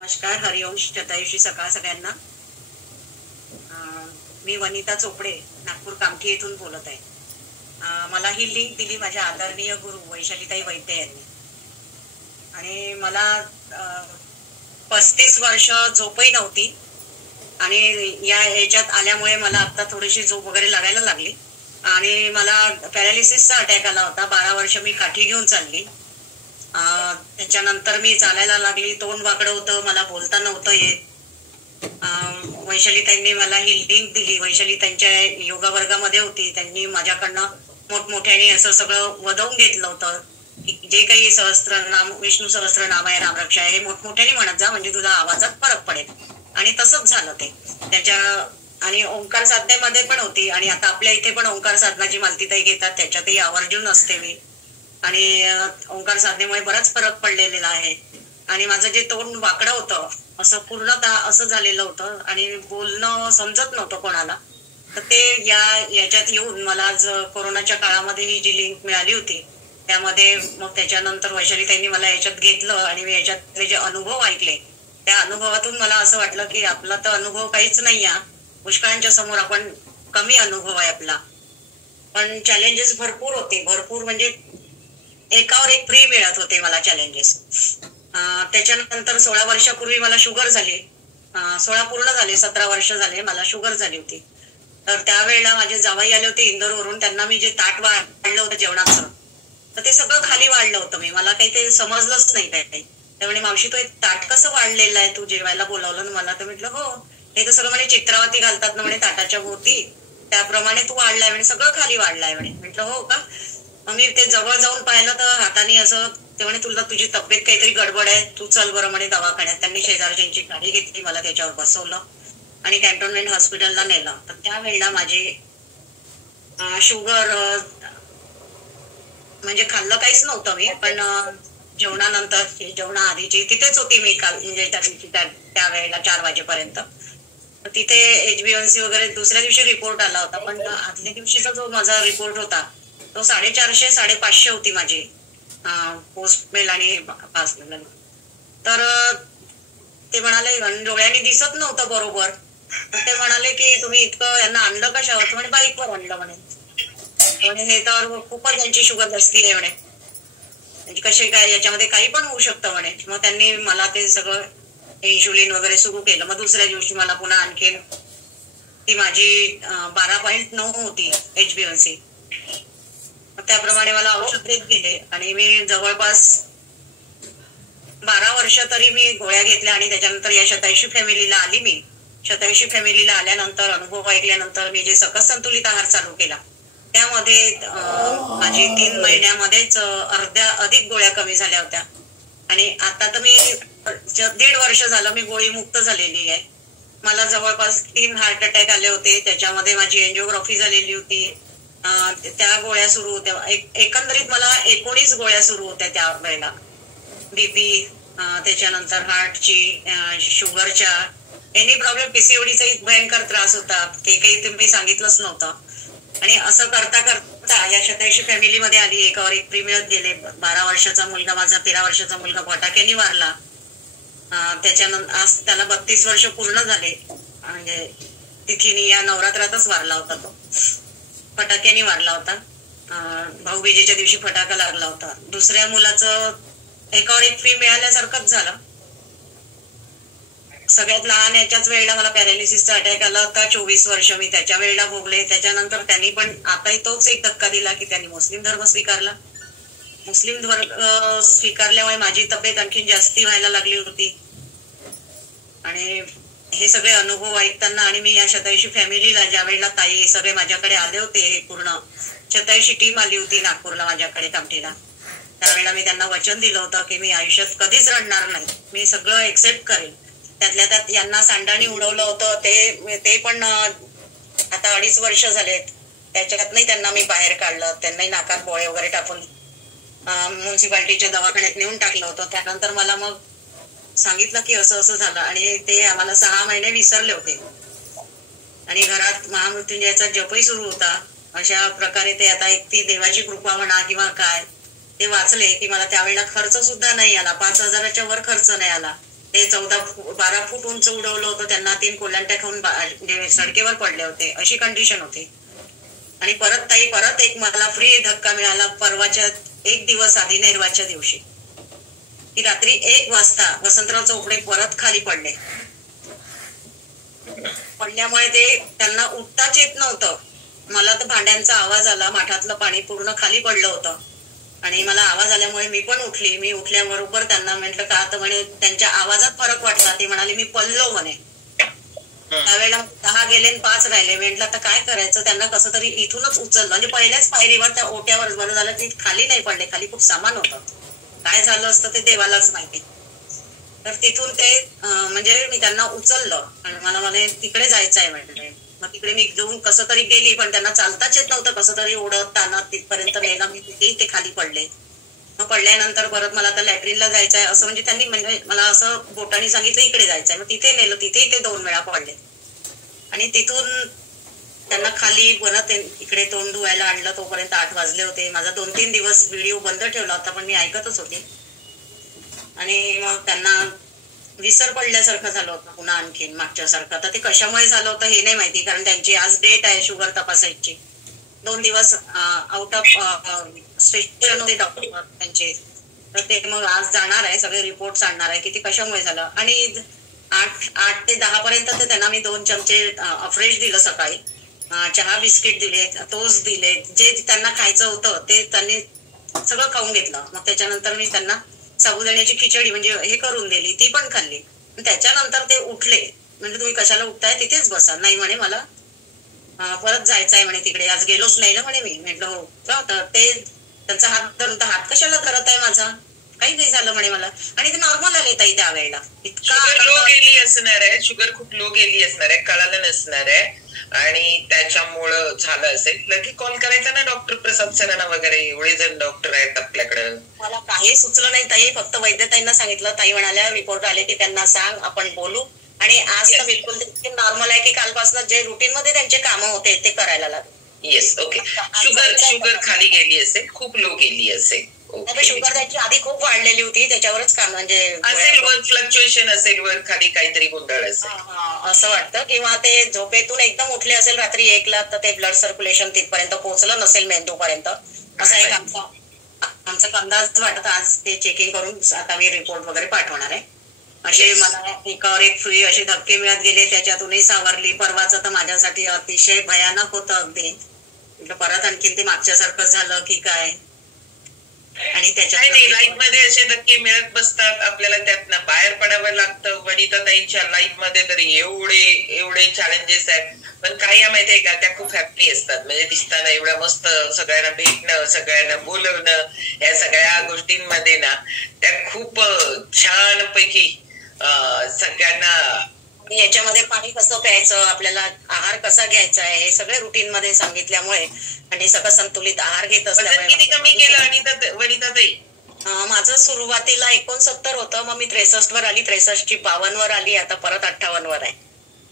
नमस्कार. हरिओम शतायुषी सकाळ सगळ्यांना. मी वनिता चोपडे नागपूर कामठी येथून बोलत आहे. मला ही लिंक दिली माझ्या आदरणीय गुरु वैशालीताई वैद्य यांनी. आणि मला 35 वर्ष झोपही नव्हती आणि या ह्याच्यात आल्यामुळे मला आता थोडीशी झोप वगैरे लागायला लागली आणि मला पॅरालिसिसचा अटॅक आला होता. 12 वर्ष मी काठी घेऊन चालली. त्याच्यानंतर मी चालायला लागली. तोंड वाकडं होतं, मला बोलता नव्हतं येत. वैशालीताईंनी मला ही लिंक दिली. वैशालीताईंच्या योगा वर्गामध्ये होती. त्यांनी माझ्याकडनं मोठमोठ्याने असं सगळं वदवून घेतलं होतं की जे काही सहस्त्रनाम, विष्णू सहस्त्रनाम आहे, रामरक्षा आहे, हे मोठमोठ्याने म्हणत जा म्हणजे तुला आवाजात फरक पडेल. आणि तसंच झालं ते. त्याच्या आणि ओंकार साधनेमध्ये पण होती आणि आता आपल्या इथे पण ओंकार साधनाची मालतीताई घेतात, त्याच्यातही आवर्जून असते मी. आणि ओंकार साधनेमुळे बराच फरक पडलेला आहे. आणि माझं जे तोंड वाकडं होतं, असं पूर्णतः असं झालेलं होतं आणि बोलणं समजत नव्हतं कोणाला. तर ते याच्यात येऊन मला आज कोरोनाच्या काळामध्ये ही जी लिंक मिळाली होती, त्यामध्ये मग त्याच्यानंतर वैशालीताईंनी मला याच्यात घेतलं आणि मी याच्यातले जे अनुभव ऐकले, त्या अनुभवातून मला असं वाटलं की आपला तर अनुभव काहीच नाही आहे, पुष्कळांच्या समोर आपण कमी अनुभव आहे आपला. पण चॅलेंजेस भरपूर होते, भरपूर म्हणजे एकावर एक फ्री मिळत होते मला चॅलेंजेस. त्याच्यानंतर 16 वर्षापूर्वी मला शुगर झाली. 16 पूर्ण झाले, 17 वर्ष झाले मला शुगर झाली होती. तर त्यावेळेला माझे जावई आले होते इंदोरवरून. त्यांना मी जे ताट वाढलं होतं जेवणाचं, तर ते सगळं खाली वाढलं होतं. मला काही ते समजलंच नाही काही. त्यामुळे मावशी तो एक ताट कसं वाढलेलं आहे, तू जेवायला बोलावलं ना मला. तर म्हटलं हो, हे तर सगळं म्हणे चित्रावती घालतात ना म्हणे ताटाच्या भोवती, त्याप्रमाणे तू वाढलाय म्हणे, सगळं खाली वाढलाय म्हणे. म्हटलं हो का. मग मी ते जवळ जाऊन पाहिलं तर हाताने असं, ते म्हणे तुला तुझी तब्येत काहीतरी गडबड आहे, तू चल बरं म्हणे दवाखान्यात. त्यांनी शेजारच्यांची गाडी घेतली, मला त्याच्यावर बसवलं आणि कॅन्टोन्मेंट हॉस्पिटलला नेलं. तर त्यावेळेला माझे शुगर म्हणजे खाल्लं काहीच नव्हतं मी, पण जेवणानंतर जेवणा आधीची तिथेच होती मी काल, म्हणजे त्यावेळेला 4 वाजेपर्यंत. तिथे HbA1c वगैरे दुसऱ्या दिवशी रिपोर्ट आला होता, पण आदल्या दिवशीचा जो माझा रिपोर्ट होता तो 450 550 होती माझी पोस्टमेल आणि पार्सल. तर ते म्हणाले, डोळ्यांनी दिसत नव्हतं बरोबर. तर ते म्हणाले की तुम्ही इतकं यांना आणलं कशावर. म्हणे बाईकवर आणलं म्हणे. म्हणे हे तर खूपच यांची शुगर जास्ती आहे म्हणे, म्हणजे कसे काय याच्यामध्ये काही पण होऊ शकतं म्हणे. मग त्यांनी मला ते सगळं इन्शुलिन वगैरे सुरू केलं. मग दुसऱ्या दिवशी मला पुन्हा आणखीन ती माझी 12.9 होती HbA1c. त्याप्रमाणे मला औषध देत गेले आणि मी जवळपास 12 वर्ष तरी मी गोळ्या घेतल्या. आणि त्याच्यानंतर या शतायुषी फॅमिलीला आली. मी शतायुषी फॅमिलीला आल्यानंतर अनुभव ऐकल्यानंतर मी जे सकस संतुलित आहार चालू केला, त्यामध्ये माझी 3 महिन्यामध्येच अर्ध्या अधिक गोळ्या कमी झाल्या होत्या. आणि आता तर मी 1.5 वर्ष झालं मी गोळी मुक्त झालेली आहे. मला जवळपास 3 हार्ट अटॅक आले होते, त्याच्यामध्ये माझी एंजिओग्राफी झालेली होती. त्या गोळ्या सुरू होत्या. एकंदरीत मला 19 गोळ्या सुरू होत्या त्या वेळेला. बीपी, त्याच्यानंतर हार्टची, शुगरच्या, एनी प्रॉब्लेम, PCODचा एक भयंकर त्रास होता, ते काही तुम्ही सांगितलंच नव्हतं. आणि असं करता करता या शतायुषी फॅमिलीमध्ये आली. एकावर एक फ्री मिळत गेले. 12 वर्षाचा मुलगा माझा, 13 वर्षाचा मुलगा फटाक्याने वारला. त्याच्यानंतर आज त्याला 32 वर्ष पूर्ण झाले. म्हणजे तिथीने या नवरात्रातच वारला होता तो, फटाक्याने वारला होता. भाऊबीजेच्या दिवशी फटाका लागला होता. दुसऱ्या मुलाचं एकावर एक फ्री मिळाल्यासारखंच झालं. सगळ्यात लहान याच्याच वेळेला मला पॅरालिसिसचा अटॅक आला होता. 24 वर्ष मी त्याच्या वेळेला भोगले. त्याच्यानंतर त्यांनी पण आताही तोच एक धक्का दिला की त्यांनी मुस्लिम धर्म स्वीकारला. मुस्लिम धर्म स्वीकारल्यामुळे माझी तब्येत आणखी जास्ती व्हायला लागली होती. आणि हे सगळे अनुभव ऐकताना आणि मी या शतायुषी फॅमिलीला, ज्या वेळेला ताई सगळे माझ्याकडे आले होते, हे पूर्ण शतायुषी टीम आली होती नागपूरला माझ्याकडे कामठीला, त्यावेळेला मी त्यांना वचन दिलं होतं की मी आयुष्यात कधीच रडणार नाही, मी सगळं एक्सेप्ट करेन. त्यातल्या त्यात यांना सांडाने उडवलं होतं, ते पण आता 2.5 वर्ष झालेत. त्याच्यातही त्यांना मी बाहेर काढलं. त्यांनाही नाकात बोळे वगैरे टाकून म्युन्सिपाल्टीच्या दवाखान्यात नेऊन टाकलं होतं. त्यानंतर मला मग सांगितलं की असं असं झालं आणि ते आम्हाला 6 महिने विसरले होते. आणि घरात महामृत्युंजयाचा जपही सुरू होता. अशा प्रकारे ते आता एक ती देवाची कृपा म्हणा किंवा काय, ते वाचले की मला त्यावेळेला खर्च सुद्धा नाही आला. 5,000च्या वर खर्च नाही आला. ते 12 फूट उंच उडवलं होतं त्यांना, 3 कोल्यांट्या खाऊन सडकेवर पडले होते, अशी कंडिशन होती. आणि परत एक मला फ्री धक्का मिळाला परवाच्या 1 दिवस आधी, नैरवाच्या दिवशी, की रात्री 1 वाजता वसंतराव चौकडे परत खाली पडल्यामुळे ते त्यांना उठताच येत नव्हतं. मला तर भांड्यांचा आवाज आला, माठातलं पाणी पूर्ण खाली पडलं होतं आणि मला आवाज आल्यामुळे मी पण उठली. मी उठल्याबरोबर त्यांना म्हटलं का, तर म्हणे त्यांच्या आवाजात फरक वाटला. ते म्हणाले मी पडलो म्हणे. त्यावेळेला 10 गेले आणि 5 राहिले. म्हटलं आता काय करायचं, त्यांना कसं तरी इथूनच उचललं, म्हणजे पहिल्याच पायरीवर त्या ओट्यावर. बरं झालं ती खाली नाही पडले, खाली खूप सामान होतं. काय झालं असतं ते देवालाच माहिती. तर तिथून ते म्हणजे मी त्यांना उचललं आणि मला म्हणे तिकडे जायचं आहे म्हटलं. मग तिकडे मी घेऊन कसं तरी गेली, पण त्यांना चालताच येत नव्हतं. कसं तरी ओढत ताणत तिथपर्यंत नेलं मी, तिथेही ते खाली पडले. मग पडल्यानंतर परत मला आता लॅट्रिनला जायचं आहे असं, म्हणजे त्यांनी म्हणजे मला असं बोटाने सांगितलं इकडे जायचं आहे. मग तिथे नेलं, तिथेही ते 2 वेळा पडले आणि तिथून त्यांना खाली परत इकडे तोंड धुवायला आणलं. तोपर्यंत 8 वाजले होते. माझा 2-3 दिवस व्हिडिओ बंद ठेवला होता, पण मी ऐकतच होते. आणि मग त्यांना विसर पडल्यासारखं झालं होतं पुन्हा आणखीन मागच्यासारखं. तर ते कशामुळे झालं होतं हे नाही माहिती, कारण त्यांची आज डेट आहे शुगर तपासायची. 2 दिवस आउट ऑफ स्टेशन होते डॉक्टर त्यांचे. तर ते मग आज जाणार आहे, सगळे रिपोर्ट आणणार आहे की ते कशामुळे झालं. आणि 8 ते 10 पर्यंत तर त्यांना मी 2 चमचे फ्रेश दिलं सकाळी. चहा बिस्किट दिले, टोस्ट दिले, जे त्यांना खायचं होतं ते त्यांनी सगळं खाऊन घेतलं. मग त्याच्यानंतर मी त्यांना साबुदाण्याची खिचडी म्हणजे हे करून दिली, ती पण खाल्ली. त्याच्यानंतर ते उठले. म्हणजे तुम्ही कशाला उठताय, तिथेच बसा. नाही म्हणे मला परत जायचं आहे म्हणे तिकडे, आज गेलोच नाही ना म्हणे मी. म्हटलं हो का. तर ते त्यांचा हात धरून, हात कशाला धरत आहे माझा, काही नाही झालं म्हणे मला. आणि ते नॉर्मल आले ताई त्यावेळेला. शुगर लो गेली असणार आहे, शुगर खूप लो गेली असणार आहे, कळालं नसणार आहे आणि त्याच्यामुळं झालं असेल. लगेच कॉल करायचा ना डॉक्टर प्रसाद सरांना वगैरे, एवढे जण डॉक्टर आहेत आपल्याकडे. मला काही सुचलं नाही ताई, फक्त वैद्यताईंना सांगितलं. ताई म्हणाल्या रिपोर्ट आले की त्यांना सांग, आपण बोलू. आणि आज तर बिलकुल नॉर्मल आहे, की कालपासून जे रुटीन मध्ये त्यांचे कामं होते ते करायला लागले. Yes, okay. शुगर खाली गेली असेल, खूप लो गेली असेल. शुगर त्यांची आधी खूप वाढलेली होती, त्याच्यावरच काम म्हणजे असेल, वर फ्लक्च्युएशन असेल, वर खाली काहीतरी गोंधळ असेल असं वाटतं. किंवा ते झोपेतून एकदम उठले असेल रात्री 1ला, तर ते ब्लड सर्क्युलेशन तिथपर्यंत पोहोचलं नसेल मेंदूपर्यंत, असा एक आमचा अंदाज वाटत. आज ते चेकिंग करून आता मी रिपोर्ट वगैरे पाठवणार आहे. असे मला एकावर एक फ्री असे धक्के मिळत गेले, त्याच्यातूनही सावरली. परवाचं तर माझ्यासाठी अतिशय भयानक होतं अगदी. परत आणखीन ते मागच्यासारखं झालं की काय. आणि त्याच्यात लाईफ मध्ये असे धक्के मिळत बसतात, आपल्याला त्यातनं बाहेर पडावं लागतं. वनिताताईंच्या लाईफ मध्ये तर एवढे चॅलेंजेस आहेत. पण काही माहितीये का, त्या खूप हॅप्पी असतात. म्हणजे दिसताना एवढं मस्त, सगळ्यांना भेटणं, सगळ्यांना बोलवणं, या सगळ्या गोष्टींमध्ये ना त्या खूप छानपैकी सगळ्यांना. याच्यामध्ये पाणी कसं प्यायचं, आपल्याला आहार कसा घ्यायचा आहे, हे सगळे रुटीन मध्ये सांगितल्यामुळे आणि सगळं संतुलित आहार घेत असल्यामुळे. किती कमी केलं वनिताताई? माझं सुरुवातीला 69 होतं, मग मी 63 वर आली, 63 ची 52 वर आली, आता परत 58 वर आहे.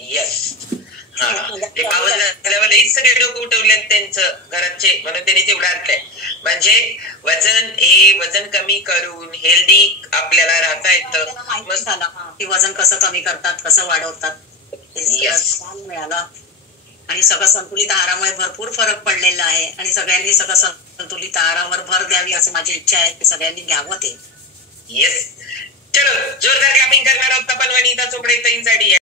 येस, ते 52 झाल्यावर सगळे डोकं उठवले त्यांचं घराचे, म्हणून त्यांनी तेवढं आणलंय. म्हणजे वजन कमी करून हेल्दी आपल्याला राहता येतं. की वजन कसं कमी करतात, कसं वाढवतात, मिळालं. आणि सगळं संतुलित आहारामुळे भरपूर फरक पडलेला आहे. आणि सगळ्यांनी सगळं संतुलित आहारावर भर द्यावी असं माझी इच्छा आहे, की सगळ्यांनी घ्यावं ते. येस, चलो जोरदार क्लॅपिंग करणार आहोत आपण वनिता चोपडे ताईंसाठी.